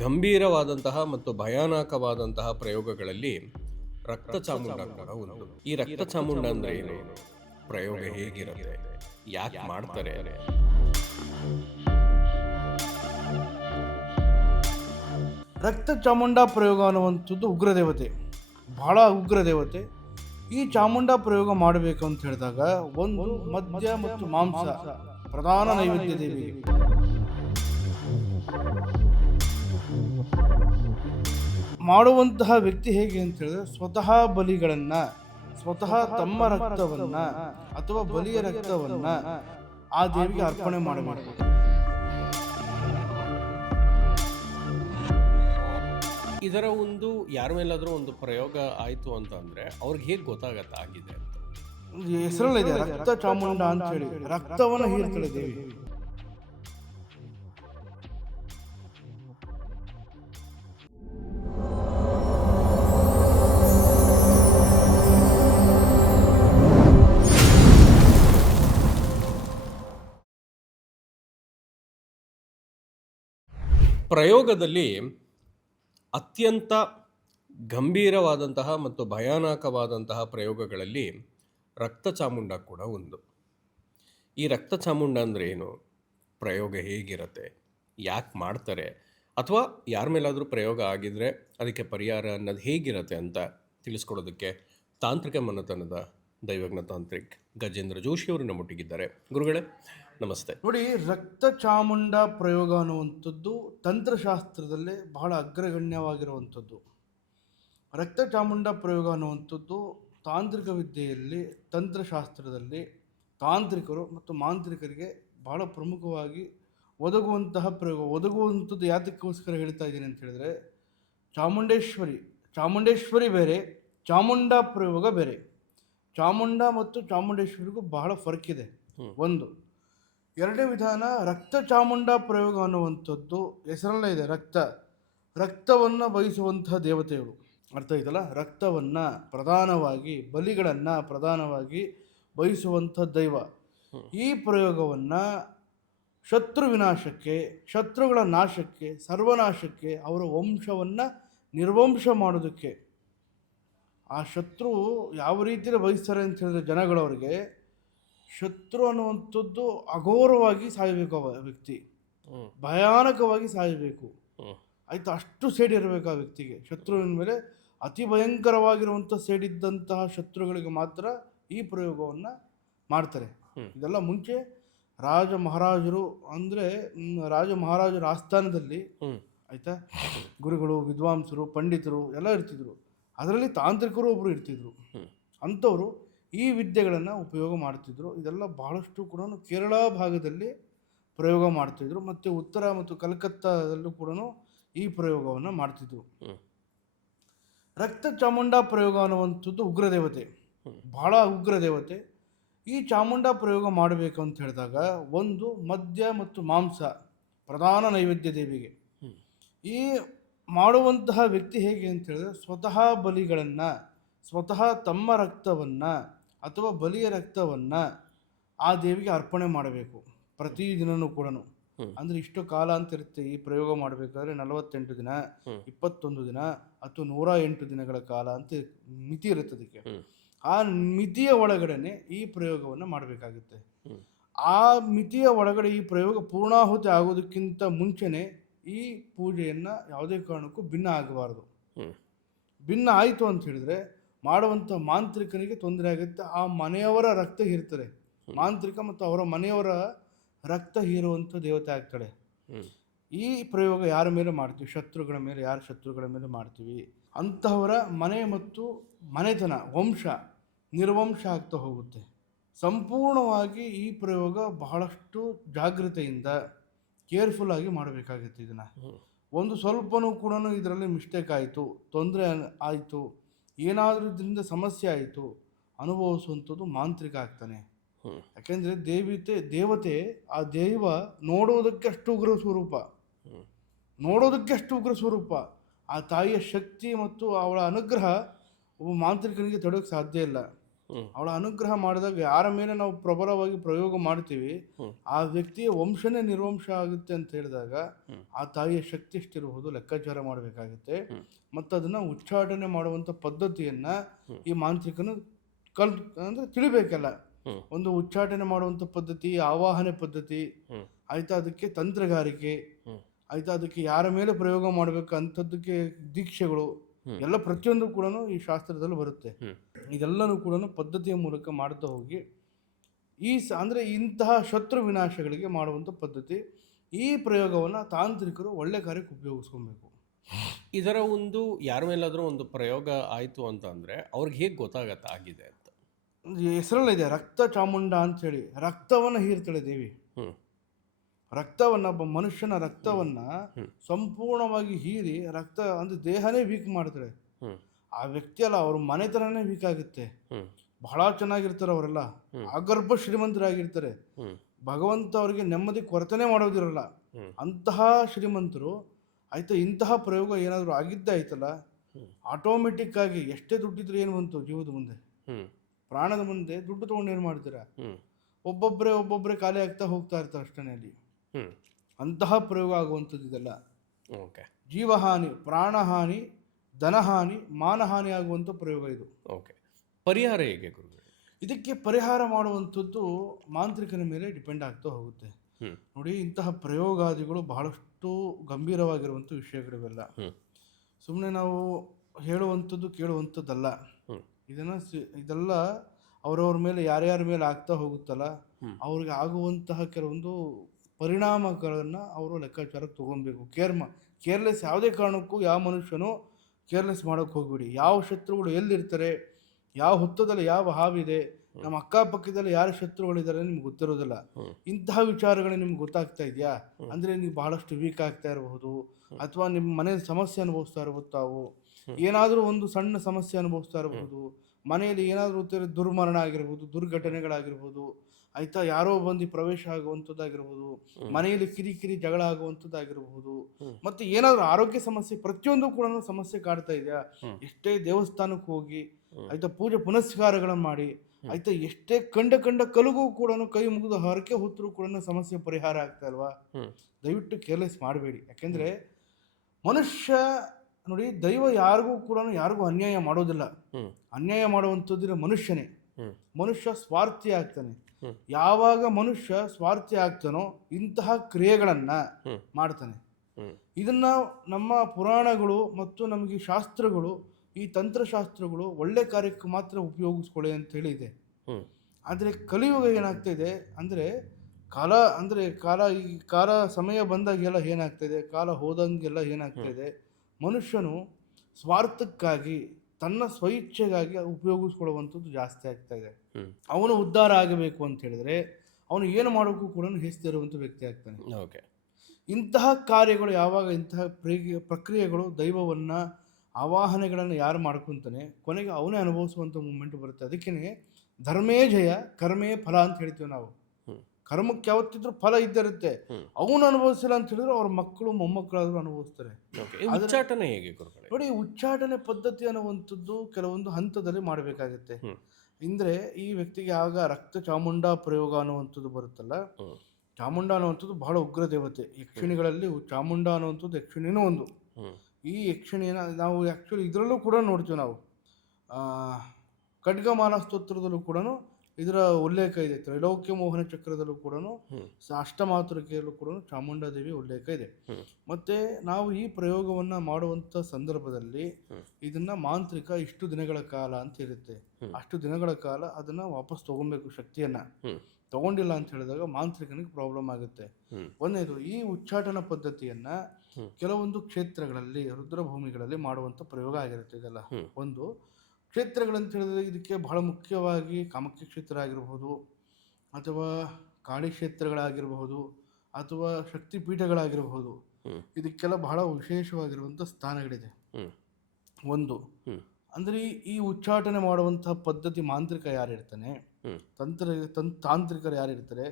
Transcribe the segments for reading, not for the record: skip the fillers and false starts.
ಗಂಭೀರವಾದಂತಹ ಮತ್ತು ಭಯಾನಕವಾದಂತಹ ಪ್ರಯೋಗಗಳಲ್ಲಿ ರಕ್ತ ಚಾಮುಂಡ ಕೂಡ ಒಂದು. ಈ ರಕ್ತ ಚಾಮುಂಡ ಅಂದ್ರೆ ಏನು? ಪ್ರಯೋಗ ಹೇಗಿರುತ್ತೆ? ಯಾಕೆ ಮಾಡ್ತಾರೆ? ರಕ್ತ ಚಾಮುಂಡ ಪ್ರಯೋಗ ಅನ್ನುವಂಥದ್ದು ಉಗ್ರ ದೇವತೆ, ಬಹಳ ಉಗ್ರ ದೇವತೆ. ಈ ಚಾಮುಂಡ ಪ್ರಯೋಗ ಮಾಡಬೇಕು ಅಂತ ಹೇಳಿದಾಗ ಒಂದು ಮದ್ಯ ಮತ್ತು ಮಾಂಸ ಪ್ರಧಾನ ನೈವೇದ್ಯ ದೇವಿಗೆ. ಮಾಡುವಂತಹ ವ್ಯಕ್ತಿ ಹೇಗೆ ಅಂತ ಹೇಳಿದ್ರೆ ಸ್ವತಃ ಬಲಿಗಳನ್ನ, ಸ್ವತಃ ತಮ್ಮ ರಕ್ತವನ್ನ ಅಥವಾ ಬಲಿಯ ರಕ್ತವನ್ನ ಆ ದೇವಿಗೆ ಅರ್ಪಣೆ ಮಾಡಬೇಕು. ಇದರ ಒಂದು ಯಾರ ಮೇಲಾದ್ರೂ ಒಂದು ಪ್ರಯೋಗ ಆಯ್ತು ಅಂತ ಅಂದ್ರೆ ಅವ್ರಿಗೆ ಹೇಗೆ ಗೊತ್ತಾಗತ್ತೆ ಆಗಿದೆ ಅಂತ? ಹೆಸರಲ್ಲಿದೆ ರಕ್ತ ಚಾಮುಂಡ ಅಂತ ಹೇಳಿ, ರಕ್ತವನ್ನು ಹೀರ್ತಾಳೆ ದೇವಿ. ಪ್ರಯೋಗದಲ್ಲಿ ಅತ್ಯಂತ ಗಂಭೀರವಾದಂತಹ ಮತ್ತು ಭಯಾನಕವಾದಂತಹ ಪ್ರಯೋಗಗಳಲ್ಲಿ ರಕ್ತ ಚಾಮುಂಡ ಕೂಡ ಒಂದು. ಈ ರಕ್ತ ಚಾಮುಂಡ ಅಂದರೆ ಏನು? ಪ್ರಯೋಗ ಹೇಗಿರುತ್ತೆ? ಯಾಕೆ ಮಾಡ್ತಾರೆ? ಅಥವಾ ಯಾರ ಮೇಲಾದರೂ ಪ್ರಯೋಗ ಆಗಿದ್ರೆ ಅದಕ್ಕೆ ಪರಿಹಾರ ಅನ್ನೋದು ಹೇಗಿರುತ್ತೆ ಅಂತ ತಿಳಿಸ್ಕೊಡೋದಕ್ಕೆ ತಾಂತ್ರಿಕ ಮನೆತನದ ದೈವಜ್ಞ ತಾಂತ್ರಿಕ್ ಗಜೇಂದ್ರ ಜೋಶಿಯವರು ನಮ್ಮೊಟ್ಟಿಗಿದ್ದಾರೆ. ಗುರುಗಳೇ ನಮಸ್ತೆ. ನೋಡಿ, ರಕ್ತ ಚಾಮುಂಡ ಪ್ರಯೋಗ ಅನ್ನುವಂಥದ್ದು ತಂತ್ರಶಾಸ್ತ್ರದಲ್ಲೇ ಬಹಳ ಅಗ್ರಗಣ್ಯವಾಗಿರುವಂಥದ್ದು. ರಕ್ತ ಚಾಮುಂಡ ಪ್ರಯೋಗ ಅನ್ನುವಂಥದ್ದು ತಾಂತ್ರಿಕ ವಿದ್ಯೆಯಲ್ಲಿ, ತಂತ್ರಶಾಸ್ತ್ರದಲ್ಲಿ ತಾಂತ್ರಿಕರು ಮತ್ತು ಮಾಂತ್ರಿಕರಿಗೆ ಬಹಳ ಪ್ರಮುಖವಾಗಿ ಒದಗುವಂತಹ ಪ್ರಯೋಗ. ಒದಗುವಂಥದ್ದು ಯಾತಕ್ಕೋಸ್ಕರ ಹೇಳ್ತಾ ಇದ್ದೀನಿ ಅಂತ ಹೇಳಿದ್ರೆ, ಚಾಮುಂಡೇಶ್ವರಿ ಬೇರೆ, ಚಾಮುಂಡ ಪ್ರಯೋಗ ಬೇರೆ. ಚಾಮುಂಡ ಮತ್ತು ಚಾಮುಂಡೇಶ್ವರಿಗೂ ಬಹಳ ಫರ್ಕಿದೆ. ಒಂದು. ಎರಡನೇ ವಿಧಾನ, ರಕ್ತ ಚಾಮುಂಡ ಪ್ರಯೋಗ ಅನ್ನುವಂಥದ್ದು ಹೆಸರಲ್ಲೇ ಇದೆ, ರಕ್ತವನ್ನು ಬಯಸುವಂತಹ ದೇವತೆಗಳು. ಅರ್ಥ ಆಯ್ತಲ್ಲ? ರಕ್ತವನ್ನು ಪ್ರಧಾನವಾಗಿ, ಬಲಿಗಳನ್ನು ಪ್ರಧಾನವಾಗಿ ಬಯಸುವಂಥ ದೈವ. ಈ ಪ್ರಯೋಗವನ್ನು ಶತ್ರು ವಿನಾಶಕ್ಕೆ, ಶತ್ರುಗಳ ನಾಶಕ್ಕೆ, ಸರ್ವನಾಶಕ್ಕೆ, ಅವರ ವಂಶವನ್ನು ನಿರ್ವಂಶ ಮಾಡೋದಕ್ಕೆ. ಆ ಶತ್ರು ಯಾವ ರೀತಿಯಲ್ಲಿ ಬಯಸ್ತಾರೆ ಅಂತ ಹೇಳಿದ್ರೆ ಜನಗಳವರಿಗೆ, ಶತ್ರು ಅನ್ನುವಂಥದ್ದು ಅಘೋರವಾಗಿ ಸಾಯಬೇಕು. ಆ ವ್ಯಕ್ತಿ ಭಯಾನಕವಾಗಿ ಸಾಯಬೇಕು. ಆಯ್ತು, ಅಷ್ಟು ಸೇಡಿರಬೇಕು ಆ ವ್ಯಕ್ತಿಗೆ. ಶತ್ರುವಿನ ಮೇಲೆ ಅತಿ ಭಯಂಕರವಾಗಿರುವಂಥ ಸೇಡಿದ್ದಂತಹ ಶತ್ರುಗಳಿಗೆ ಮಾತ್ರ ಈ ಪ್ರಯೋಗವನ್ನು ಮಾಡ್ತಾರೆ. ಇದೆಲ್ಲ ಮುಂಚೆ ರಾಜ ಮಹಾರಾಜರು ಆಸ್ಥಾನದಲ್ಲಿ ಆಯ್ತಾ, ಗುರುಗಳು, ವಿದ್ವಾಂಸರು, ಪಂಡಿತರು ಎಲ್ಲ ಇರ್ತಿದ್ರು. ಅದರಲ್ಲಿ ತಾಂತ್ರಿಕರು ಒಬ್ಬರು ಇರ್ತಿದ್ರು. ಅಂಥವರು ಈ ವಿದ್ಯೆಗಳನ್ನು ಉಪಯೋಗ ಮಾಡ್ತಿದ್ರು. ಇದೆಲ್ಲ ಬಹಳಷ್ಟು ಕೂಡ ಕೇರಳ ಭಾಗದಲ್ಲಿ ಪ್ರಯೋಗ ಮಾಡ್ತಿದ್ರು, ಮತ್ತು ಉತ್ತರ ಮತ್ತು ಕಲ್ಕತ್ತಾದಲ್ಲೂ ಕೂಡ ಈ ಪ್ರಯೋಗವನ್ನು ಮಾಡ್ತಿದ್ರು. ರಕ್ತ ಚಾಮುಂಡ ಪ್ರಯೋಗ ಅನ್ನುವಂಥದ್ದು ಉಗ್ರ ದೇವತೆ, ಬಹಳ ಉಗ್ರ ದೇವತೆ. ಈ ಚಾಮುಂಡ ಪ್ರಯೋಗ ಮಾಡಬೇಕು ಅಂತ ಹೇಳಿದಾಗ ಒಂದು ಮದ್ಯ ಮತ್ತು ಮಾಂಸ ಪ್ರಧಾನ ನೈವೇದ್ಯ ದೇವಿಗೆ. ಈ ಮಾಡುವಂತಹ ವ್ಯಕ್ತಿ ಹೇಗೆ ಅಂತ ಹೇಳಿದ್ರೆ ಸ್ವತಃ ಬಲಿಗಳನ್ನು, ಸ್ವತಃ ತಮ್ಮ ರಕ್ತವನ್ನು ಅಥವಾ ಬಲಿಯ ರಕ್ತವನ್ನು ಆ ದೇವಿಗೆ ಅರ್ಪಣೆ ಮಾಡಬೇಕು ಪ್ರತಿದಿನವೂ ಕೂಡ. ಅಂದರೆ ಇಷ್ಟು ಕಾಲ ಅಂತ ಇರುತ್ತೆ ಈ ಪ್ರಯೋಗ ಮಾಡಬೇಕಾದ್ರೆ, 48 ದಿನ, 21 ದಿನ ಅಥವಾ 108 ದಿನಗಳ ಕಾಲ ಅಂತ ಮಿತಿ ಇರುತ್ತೆ ಅದಕ್ಕೆ. ಆ ಮಿತಿಯ ಒಳಗಡೆ ಈ ಪ್ರಯೋಗವನ್ನು ಮಾಡಬೇಕಾಗುತ್ತೆ. ಆ ಮಿತಿಯ ಒಳಗಡೆ ಈ ಪ್ರಯೋಗ ಪೂರ್ಣಾಹುತಿ ಆಗೋದಕ್ಕಿಂತ ಮುಂಚೆನೇ ಈ ಪೂಜೆಯನ್ನು ಯಾವುದೇ ಕಾರಣಕ್ಕೂ ಭಿನ್ನ ಆಗಬಾರ್ದು. ಭಿನ್ನ ಆಯಿತು ಅಂತ ಹೇಳಿದ್ರೆ ಮಾಡುವಂಥ ಮಾಂತ್ರಿಕನಿಗೆ ತೊಂದರೆ ಆಗುತ್ತೆ. ಆ ಮನೆಯವರ ರಕ್ತ ಹೀರ್ತಾರೆ. ಮಾಂತ್ರಿಕ ಮತ್ತು ಅವರ ಮನೆಯವರ ರಕ್ತ ಹೀರುವಂಥ ದೇವತೆ ಆಗ್ತಾಳೆ. ಈ ಪ್ರಯೋಗ ಯಾರ ಮೇಲೆ ಮಾಡ್ತೀವಿ? ಶತ್ರುಗಳ ಮೇಲೆ. ಯಾರ ಶತ್ರುಗಳ ಮೇಲೆ ಮಾಡ್ತೀವಿ ಅಂತಹವರ ಮನೆ ಮತ್ತು ಮನೆತನ, ವಂಶ ನಿರ್ವಂಶ ಆಗ್ತಾ ಹೋಗುತ್ತೆ. ಸಂಪೂರ್ಣವಾಗಿ ಈ ಪ್ರಯೋಗ ಬಹಳಷ್ಟು ಜಾಗೃತೆಯಿಂದ ಕೇರ್ಫುಲ್ ಆಗಿ ಮಾಡಬೇಕಾಗುತ್ತೆ. ಇದನ್ನು ಒಂದು ಸ್ವಲ್ಪನೂ ಕೂಡ ಇದರಲ್ಲಿ ಮಿಸ್ಟೇಕ್ ಆಯಿತು, ತೊಂದರೆ ಆಯಿತು, ಏನಾದರೂ ಇದರಿಂದ ಸಮಸ್ಯೆ ಆಯಿತು, ಅನುಭವಿಸುವಂಥದ್ದು ಮಾಂತ್ರಿಕ ಆಗ್ತಾನೆ. ಯಾಕೆಂದರೆ ದೇವತೆ ಆ ದೈವ ನೋಡೋದಕ್ಕೆ ಅಷ್ಟು ಉಗ್ರ ಸ್ವರೂಪ, ಆ ತಾಯಿಯ ಶಕ್ತಿ ಮತ್ತು ಅವಳ ಅನುಗ್ರಹ ಒಬ್ಬ ಮಾಂತ್ರಿಕನಿಗೆ ತಡೆಯೋಕ್ಕೆ ಸಾಧ್ಯ ಇಲ್ಲ. ಅವಳ ಅನುಗ್ರಹ ಮಾಡಿದಾಗ ಯಾರ ಮೇಲೆ ನಾವು ಪ್ರಬಲವಾಗಿ ಪ್ರಯೋಗ ಮಾಡ್ತೀವಿ ಆ ವ್ಯಕ್ತಿಯ ವಂಶನೇ ನಿರ್ವಂಶ ಆಗುತ್ತೆ ಅಂತ ಹೇಳಿದಾಗ ಆ ತಾಯಿಯ ಶಕ್ತಿ ಎಷ್ಟಿರಬಹುದು ಲೆಕ್ಕಾಚಾರ ಮಾಡಬೇಕಾಗುತ್ತೆ. ಮತ್ತು ಅದನ್ನು ಉಚ್ಚಾಟನೆ ಮಾಡುವಂಥ ಪದ್ಧತಿಯನ್ನು ಈ ಮಾಂತ್ರಿಕನು ಅಂದರೆ ತಿಳಿಬೇಕಲ್ಲ. ಒಂದು ಉಚ್ಚಾಟನೆ ಮಾಡುವಂಥ ಪದ್ಧತಿ, ಆವಾಹನೆ ಪದ್ಧತಿ ಆಯಿತಾ, ಅದಕ್ಕೆ ತಂತ್ರಗಾರಿಕೆ ಆಯಿತಾ, ಅದಕ್ಕೆ ಯಾರ ಮೇಲೆ ಪ್ರಯೋಗ ಮಾಡಬೇಕು ಅಂಥದ್ದಕ್ಕೆ ದೀಕ್ಷೆಗಳು ಎಲ್ಲ ಪ್ರತಿಯೊಂದು ಕೂಡ ಈ ಶಾಸ್ತ್ರದಲ್ಲಿ ಬರುತ್ತೆ. ಇದೆಲ್ಲನೂ ಕೂಡ ಪದ್ಧತಿಯ ಮೂಲಕ ಮಾಡ್ತಾ ಹೋಗಿ ಅಂದರೆ ಇಂತಹ ಶತ್ರು ವಿನಾಶಗಳಿಗೆ ಮಾಡುವಂಥ ಪದ್ಧತಿ. ಈ ಪ್ರಯೋಗವನ್ನು ತಾಂತ್ರಿಕರು ಒಳ್ಳೆ ಕಾರ್ಯಕ್ಕೆ ಉಪಯೋಗಿಸ್ಕೊಬೇಕು. ಇದರ ಒಂದು ಯಾರ ಮೇಲಾದರೂ ಒಂದು ಪ್ರಯೋಗ ಆಯಿತು ಅಂತ ಅಂದರೆ ಅವ್ರಿಗೆ ಹೇಗೆ ಗೊತ್ತಾಗತ್ತೆ ಆಗಿದೆ ಅಂತ? ಹೆಸರಲ್ಲಿದೆ ರಕ್ತ ಚಾಮುಂಡ ಅಂಥೇಳಿ. ರಕ್ತವನ್ನು ಹೀರ್ತಾಳೆ ದೇವಿ. ರಕ್ತವನ್ನು, ಒಬ್ಬ ಮನುಷ್ಯನ ರಕ್ತವನ್ನು ಸಂಪೂರ್ಣವಾಗಿ ಹೀರಿ ರಕ್ತ ಅಂದರೆ ದೇಹನೇ ವೀಕ್ ಮಾಡ್ತಾಳೆ. ಆ ವ್ಯಕ್ತಿ ಅಲ್ಲ, ಅವ್ರ ಮನೆತನನೇ ವೀಕ್ ಆಗುತ್ತೆ. ಬಹಳ ಚೆನ್ನಾಗಿರ್ತಾರೆ ಅವರೆಲ್ಲ, ಅಗರ್ಭ ಶ್ರೀಮಂತರಾಗಿರ್ತಾರೆ. ಭಗವಂತ ಅವರಿಗೆ ನೆಮ್ಮದಿ ಕೊರತೆನೇ ಮಾಡೋದಿರಲ್ಲ. ಅಂತಹ ಶ್ರೀಮಂತರು ಆಯ್ತಾ, ಇಂತಹ ಪ್ರಯೋಗ ಏನಾದರೂ ಆಗಿದ್ದೇ ಆಯ್ತಲ್ಲ, ಆಟೋಮೆಟಿಕ್ ಆಗಿ ಎಷ್ಟೇ ದುಡ್ಡಿದ್ರು ಏನು ಬಂತು ಜೀವದ ಮುಂದೆ, ಪ್ರಾಣದ ಮುಂದೆ ದುಡ್ಡು ತೊಗೊಂಡು ಏನು ಮಾಡ್ತೀರಾ? ಒಬ್ಬೊಬ್ಬರೇ ಖಾಲಿ ಆಗ್ತಾ ಹೋಗ್ತಾ ಇರ್ತಾರೆ ಅಷ್ಟೇ ಅಲ್ಲಿ. ಅಂತಹ ಪ್ರಯೋಗ ಆಗುವಂಥದ್ದು ಇದೆಲ್ಲ. ಜೀವಹಾನಿ, ಪ್ರಾಣಹಾನಿ, ಧನಹಾನಿ, ಮಾನಹಾನಿ ಆಗುವಂಥ ಪ್ರಯೋಗ ಇದು. ಪರಿಹಾರ ಹೇಗೆ ಗುರುಗಳೇ? ಇದಕ್ಕೆ ಪರಿಹಾರ ಮಾಡುವಂಥದ್ದು ಮಾಂತ್ರಿಕನ ಮೇಲೆ ಡಿಪೆಂಡ್ ಆಗ್ತಾ ಹೋಗುತ್ತೆ. ನೋಡಿ, ಇಂತಹ ಪ್ರಯೋಗಾದಿಗಳು ಬಹಳಷ್ಟು ಗಂಭೀರವಾಗಿರುವಂಥ ವಿಷಯಗಳಿವೆಲ್ಲ. ಸುಮ್ಮನೆ ನಾವು ಹೇಳುವಂಥದ್ದು ಕೇಳುವಂಥದ್ದಲ್ಲ. ಇದೆಲ್ಲ ಅವರವ್ರ ಮೇಲೆ ಯಾರ್ಯಾರ ಮೇಲೆ ಆಗ್ತಾ ಹೋಗುತ್ತಲ್ಲ, ಅವ್ರಿಗೆ ಆಗುವಂತಹ ಕೆಲವೊಂದು ಪರಿಣಾಮಗಳನ್ನು ಅವರು ಲೆಕ್ಕಾಚಾರಕ್ಕೆ ತೊಗೊಬೇಕು. ಕೇರ್ಲೆಸ್ ಯಾವುದೇ ಕಾರಣಕ್ಕೂ ಯಾವ ಮನುಷ್ಯನೂ ಕೇರ್ಲೆಸ್ ಮಾಡೋಕ್ಕೆ ಹೋಗ್ಬಿಡಿ. ಯಾವ ಶತ್ರುಗಳು ಎಲ್ಲಿರ್ತಾರೆ, ಯಾವ ಹುತ್ತದಲ್ಲಿ ಯಾವ ಹಾವಿದೆ, ನಮ್ಮ ಅಕ್ಕಪಕ್ಕದಲ್ಲಿ ಯಾರು ಶತ್ರುಗಳಿದ್ದಾರೆ ನಿಮ್ಗೆ ಗೊತ್ತಿರೋದಿಲ್ಲ. ಇಂತಹ ವಿಚಾರಗಳು ನಿಮ್ಗೆ ಗೊತ್ತಾಗ್ತಾ ಇದೆಯಾ ಅಂದರೆ ನೀವು ಬಹಳಷ್ಟು ವೀಕ್ ಆಗ್ತಾ ಇರಬಹುದು, ಅಥವಾ ನಿಮ್ಮ ಮನೇಲಿ ಸಮಸ್ಯೆ ಅನುಭವಿಸ್ತಾ ಇರ್ಬೋದು, ತಾವು ಏನಾದರೂ ಒಂದು ಸಣ್ಣ ಸಮಸ್ಯೆ ಅನುಭವಿಸ್ತಾ ಇರಬಹುದು, ಮನೆಯಲ್ಲಿ ಏನಾದರೂ ದುರ್ಮರಣ ಆಗಿರ್ಬೋದು, ದುರ್ಘಟನೆಗಳಾಗಿರ್ಬೋದು ಆಯಿತಾ, ಯಾರೋ ಬಂದು ಪ್ರವೇಶ ಆಗುವಂಥದ್ದಾಗಿರ್ಬೋದು, ಮನೆಯಲ್ಲಿ ಕಿರಿಕಿರಿ ಜಗಳ ಆಗುವಂಥದ್ದಾಗಿರ್ಬೋದು, ಮತ್ತು ಏನಾದರೂ ಆರೋಗ್ಯ ಸಮಸ್ಯೆ, ಪ್ರತಿಯೊಂದು ಕೂಡ ಸಮಸ್ಯೆ ಕಾಡ್ತಾ ಇದೆಯಾ, ಎಷ್ಟೇ ದೇವಸ್ಥಾನಕ್ಕೆ ಹೋಗಿ ಆಯಿತಾ, ಪೂಜೆ ಪುನಸ್ಕಾರಗಳನ್ನು ಮಾಡಿ ಆಯಿತಾ, ಎಷ್ಟೇ ಕಂಡ ಕಲುಗೂ ಕೂಡ ಕೈ ಮುಗಿದು ಹರಕೆ ಹೊತ್ತರೂ ಕೂಡ ಸಮಸ್ಯೆ ಪರಿಹಾರ ಆಗ್ತಾ ಇಲ್ವಾ? ದಯವಿಟ್ಟು ಕೇರ್ಲೆಸ್ ಮಾಡಬೇಡಿ. ಯಾಕೆಂದರೆ ಮನುಷ್ಯ ನೋಡಿ, ದೈವ ಯಾರಿಗೂ ಅನ್ಯಾಯ ಮಾಡೋದಿಲ್ಲ. ಅನ್ಯಾಯ ಮಾಡುವಂಥದ್ದಿರೋ ಮನುಷ್ಯನೇ. ಮನುಷ್ಯ ಸ್ವಾರ್ಥಿ ಆಗ್ತಾನೆ. ಯಾವಾಗ ಮನುಷ್ಯ ಸ್ವಾರ್ಥಿ ಆಗ್ತಾನೋ ಇಂತಹ ಕ್ರಿಯೆಗಳನ್ನು ಮಾಡ್ತಾನೆ. ಇದನ್ನ ನಮ್ಮ ಪುರಾಣಗಳು ಮತ್ತು ನಮಗೆ ಶಾಸ್ತ್ರಗಳು, ಈ ತಂತ್ರಶಾಸ್ತ್ರಗಳು ಒಳ್ಳೆ ಕಾರ್ಯಕ್ಕೆ ಮಾತ್ರ ಉಪಯೋಗಿಸ್ಕೊಳ್ಳಿ ಅಂತ ಹೇಳಿದೆ. ಆದರೆ ಕಲಿಯುಗ ಏನಾಗ್ತಾ ಇದೆ ಅಂದರೆ ಕಾಲ ಸಮಯ ಬಂದಾಗೆಲ್ಲ ಏನಾಗ್ತಾಯಿದೆ, ಕಾಲ ಹೋದಂಗೆಲ್ಲ ಏನಾಗ್ತಾಯಿದೆ, ಮನುಷ್ಯನು ಸ್ವಾರ್ಥಕ್ಕಾಗಿ, ತನ್ನ ಸ್ವಇಚ್ಛೆಗಾಗಿ ಉಪಯೋಗಿಸ್ಕೊಳ್ಳುವಂಥದ್ದು ಜಾಸ್ತಿ ಆಗ್ತಾ ಇದೆ. ಅವನು ಉದ್ಧಾರ ಆಗಬೇಕು ಅಂತ ಹೇಳಿದ್ರೆ ಅವನು ಏನು ಮಾಡೋಕ್ಕೂ ಕೂಡ ಹೆಸರಿರುವಂಥ ವ್ಯಕ್ತಿ ಆಗ್ತಾನೆ. ಇಂತಹ ಕಾರ್ಯಗಳು ಯಾವಾಗ, ಇಂತಹ ಪ್ರಕ್ರಿಯೆಗಳು, ದೈವವನ್ನು, ಆವಾಹನೆಗಳನ್ನು ಯಾರು ಮಾಡ್ಕೊತಾನೆ, ಕೊನೆಗೆ ಅವನೇ ಅನುಭವಿಸುವಂಥ ಮೂಮೆಂಟ್ ಬರುತ್ತೆ. ಅದಕ್ಕೇ ಧರ್ಮೇ ಜಯ ಕರ್ಮೇ ಫಲ ಅಂತ ಹೇಳ್ತೀವಿ ನಾವು. ಕರ್ಮಕ್ಕೆ ಯಾವತ್ತಿದ್ರೂ ಫಲ ಇದ್ದಿರುತ್ತೆ. ಅವನು ಅನುಭವಿಸಿಲ್ಲ ಅಂತ ಹೇಳಿದ್ರು ಅವ್ರ ಮಕ್ಕಳು ಮೊಮ್ಮಕ್ಕಳಾದರೂ ಅನುಭವಿಸ್ತಾರೆ. ಉಚ್ಚಾಟನೆ ಹೇಗೆ ನೋಡಿ, ಉಚ್ಚಾಟನೆ ಪದ್ಧತಿ ಅನ್ನುವಂಥದ್ದು ಕೆಲವೊಂದು ಹಂತದಲ್ಲಿ ಮಾಡಬೇಕಾಗುತ್ತೆ. ಅಂದರೆ ಈ ವ್ಯಕ್ತಿಗೆ ಆಗ ರಕ್ತ ಚಾಮುಂಡ ಪ್ರಯೋಗ ಅನ್ನುವಂಥದ್ದು ಬರುತ್ತಲ್ಲ, ಚಾಮುಂಡ ಅನ್ನುವಂಥದ್ದು ಬಹಳ ಉಗ್ರ ದೇವತೆ. ಯಕ್ಷಿಣಿಗಳಲ್ಲಿ ಚಾಮುಂಡ ಅನ್ನುವಂಥದ್ದು ಯಕ್ಷಿಣಿನೂ ಒಂದು. ಈ ಯಕ್ಷಿಣಿನ ನಾವು ಆ್ಯಕ್ಚುಲಿ ಇದರಲ್ಲೂ ಕೂಡ ನೋಡ್ತೀವಿ ನಾವು. ಖಡ್ಗಮಾಲ ಸ್ತೋತ್ರದಲ್ಲೂ ಕೂಡ ಇದರ ಉಲ್ಲೇಖ ಇದೆ. ತ್ರೈಲೋಕ್ಯ ಮೋಹನ ಚಕ್ರದಲ್ಲೂ ಕೂಡ, ಅಷ್ಟಮಾತೃಕೆಯಲ್ಲೂ ಕೂಡ ಚಾಮುಂಡಾದೇವಿ ಉಲ್ಲೇಖ ಇದೆ. ಮತ್ತು ನಾವು ಈ ಪ್ರಯೋಗವನ್ನು ಮಾಡುವಂಥ ಸಂದರ್ಭದಲ್ಲಿ ಇದನ್ನು ಮಾಂತ್ರಿಕ ಇಷ್ಟು ದಿನಗಳ ಕಾಲ ಅಂತ ಇರುತ್ತೆ. ಅಷ್ಟು ದಿನಗಳ ಕಾಲ ಅದನ್ನು ವಾಪಸ್ ತೊಗೊಬೇಕು. ಶಕ್ತಿಯನ್ನು ತೊಗೊಂಡಿಲ್ಲ ಅಂತ ಹೇಳಿದಾಗ ಮಾಂತ್ರಿಕನಿಗೆ ಪ್ರಾಬ್ಲಮ್ ಆಗುತ್ತೆ. ಒಂದನೇದು, ಈ ಉಚ್ಚಾಟನ ಪದ್ಧತಿಯನ್ನು ಕೆಲವೊಂದು ಕ್ಷೇತ್ರಗಳಲ್ಲಿ, ರುದ್ರಭೂಮಿಗಳಲ್ಲಿ ಮಾಡುವಂಥ ಪ್ರಯೋಗ ಆಗಿರುತ್ತೆ. ಇದೆಲ್ಲ ಒಂದು ಕ್ಷೇತ್ರಗಳಂತ ಹೇಳಿದ್ರೆ ಇದಕ್ಕೆ ಬಹಳ ಮುಖ್ಯವಾಗಿ ಕಾಮಾಖ್ಯ ಕ್ಷೇತ್ರ ಆಗಿರ್ಬೋದು, ಅಥವಾ ಕಾಳಿ ಕ್ಷೇತ್ರಗಳಾಗಿರಬಹುದು, ಅಥವಾ ಶಕ್ತಿಪೀಠಗಳಾಗಿರಬಹುದು. ಇದಕ್ಕೆಲ್ಲ ಬಹಳ ವಿಶೇಷವಾಗಿರುವಂಥ ಸ್ಥಾನಗಳಿದೆ. ಒಂದು ಅಂದರೆ ಈ ಉಚ್ಚಾಟನೆ ಮಾಡುವಂತಹ ಪದ್ಧತಿ ಮಾಂತ್ರಿಕ ಯಾರಿರ್ತಾನೆ, ತಾಂತ್ರಿಕರು ಯಾರಿರ್ತಾರೆ,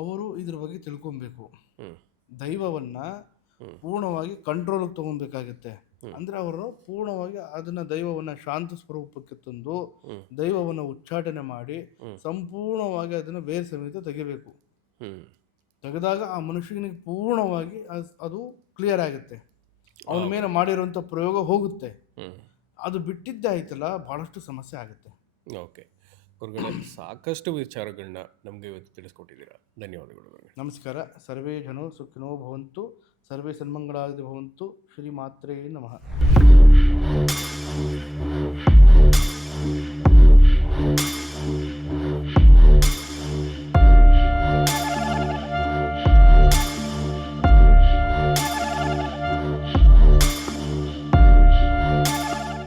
ಅವರು ಇದ್ರ ಬಗ್ಗೆ ತಿಳ್ಕೊಬೇಕು. ದೈವವನ್ನು ಪೂರ್ಣವಾಗಿ ಕಂಟ್ರೋಲಿಗೆ ತೊಗೊಬೇಕಾಗತ್ತೆ. ಅಂದರೆ ಅವರು ಪೂರ್ಣವಾಗಿ ಅದನ್ನು ದೈವವನ್ನು ಶಾಂತ ಸ್ವರೂಪಕ್ಕೆ ತಂದು ದೈವವನ್ನು ಉಚ್ಚಾಟನೆ ಮಾಡಿ ಸಂಪೂರ್ಣವಾಗಿ ಅದನ್ನು ಬೇರೆ ಸಮೇತ ತೆಗಿಬೇಕು. ತೆಗೆದಾಗ ಆ ಮನುಷ್ಯನಿಗೆ ಪೂರ್ಣವಾಗಿ ಅದು ಕ್ಲಿಯರ್ ಆಗುತ್ತೆ, ಅವನ ಮೇಲೆ ಮಾಡಿರುವಂಥ ಪ್ರಯೋಗ ಹೋಗುತ್ತೆ. ಅದು ಬಿಟ್ಟಿದ್ದೇ ಆಯ್ತಲ್ಲ, ಭಾಳಷ್ಟು ಸಮಸ್ಯೆ ಆಗುತ್ತೆ. ಓಕೆ ಗುರುಗಳೇ, ಸಾಕಷ್ಟು ವಿಚಾರಗಳನ್ನ ನಮಗೆ ಇವತ್ತು ತಿಳಿಸ್ಕೊಟ್ಟಿದ್ದೀರಾ. ಧನ್ಯವಾದಗಳು ಗುರುಗಳೇ. ನಮಸ್ಕಾರ. ಸರ್ವೇ ಜನೋ ಸುಖಿನೋ ಭವಂತು, ಸರ್ವೇ ಸನ್ಮಂಗಳಾದಿ ಭವಂತು. ಶ್ರೀ ಮಾತ್ರೇ ನಮಃ.